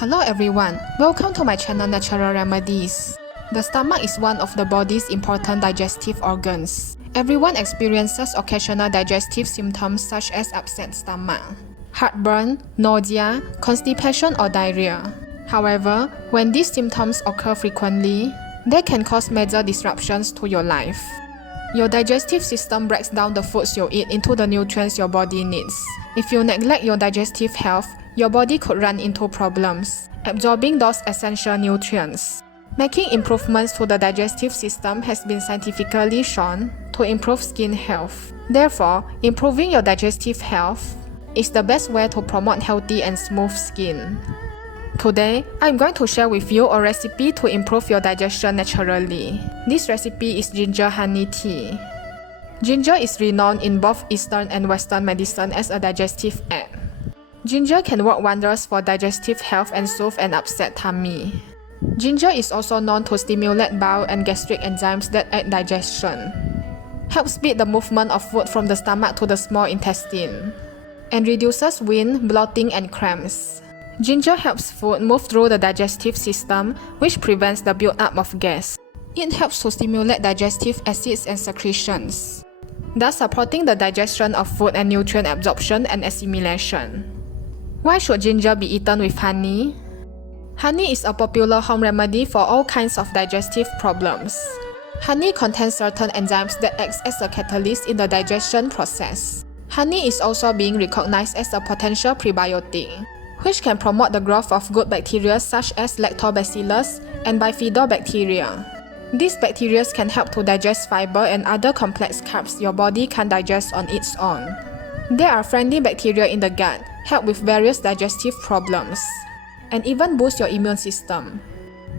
Hello everyone, welcome to my channel Natural Remedies. The stomach is one of the body's important digestive organs. Everyone experiences occasional digestive symptoms such as upset stomach, heartburn, nausea, constipation or diarrhea. However, when these symptoms occur frequently, they can cause major disruptions to your life. Your digestive system breaks down the foods you eat into the nutrients your body needs. If you neglect your digestive health, your body could run into problems absorbing those essential nutrients. Making improvements to the digestive system has been scientifically shown to improve skin health. Therefore, improving your digestive health is the best way to promote healthy and smooth skin. Today, I'm going to share with you a recipe to improve your digestion naturally. This recipe is ginger honey tea. Ginger is renowned in both Eastern and Western medicine as a digestive aid. Ginger can work wonders for digestive health and soothe an upset tummy. Ginger is also known to stimulate bowel and gastric enzymes that aid digestion, help speed the movement of food from the stomach to the small intestine, and reduces wind, bloating, and cramps. Ginger helps food move through the digestive system, which prevents the build-up of gas. It helps to stimulate digestive acids and secretions, thus supporting the digestion of food and nutrient absorption and assimilation. Why should ginger be eaten with honey? Honey is a popular home remedy for all kinds of digestive problems. Honey contains certain enzymes that act as a catalyst in the digestion process. Honey is also being recognized as a potential prebiotic, which can promote the growth of good bacteria such as lactobacillus and bifidobacteria. These bacteria can help to digest fiber and other complex carbs your body can't digest on its own. There are friendly bacteria in the gut, help with various digestive problems, and even boost your immune system.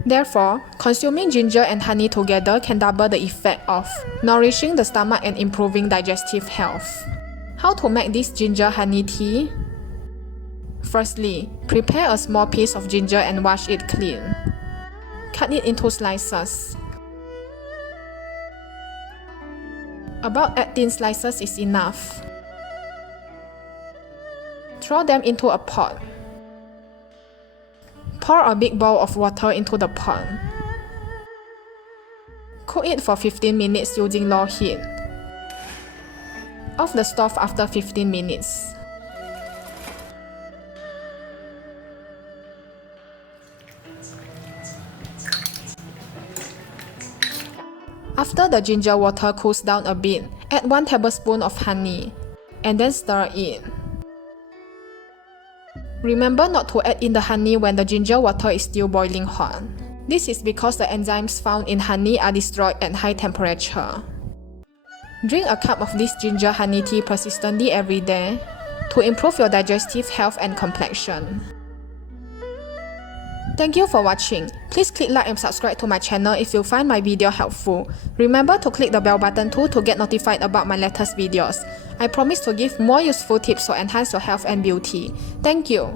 Therefore, consuming ginger and honey together can double the effect of nourishing the stomach and improving digestive health. How to make this ginger honey tea? Firstly, prepare a small piece of ginger and wash it clean. Cut it into slices. About 18 slices is enough. Throw them into a pot. Pour a big bowl of water into the pot. Cook it for 15 minutes using low heat. Off the stove after 15 minutes. After the ginger water cools down a bit, add 1 tablespoon of honey and then stir it. Remember not to add in the honey when the ginger water is still boiling hot. This is because the enzymes found in honey are destroyed at high temperature. Drink a cup of this ginger honey tea persistently every day to improve your digestive health and complexion. Thank you for watching. Please click like and subscribe to my channel if you find my video helpful. Remember to click the bell button too to get notified about my latest videos. I promise to give more useful tips to enhance your health and beauty. Thank you.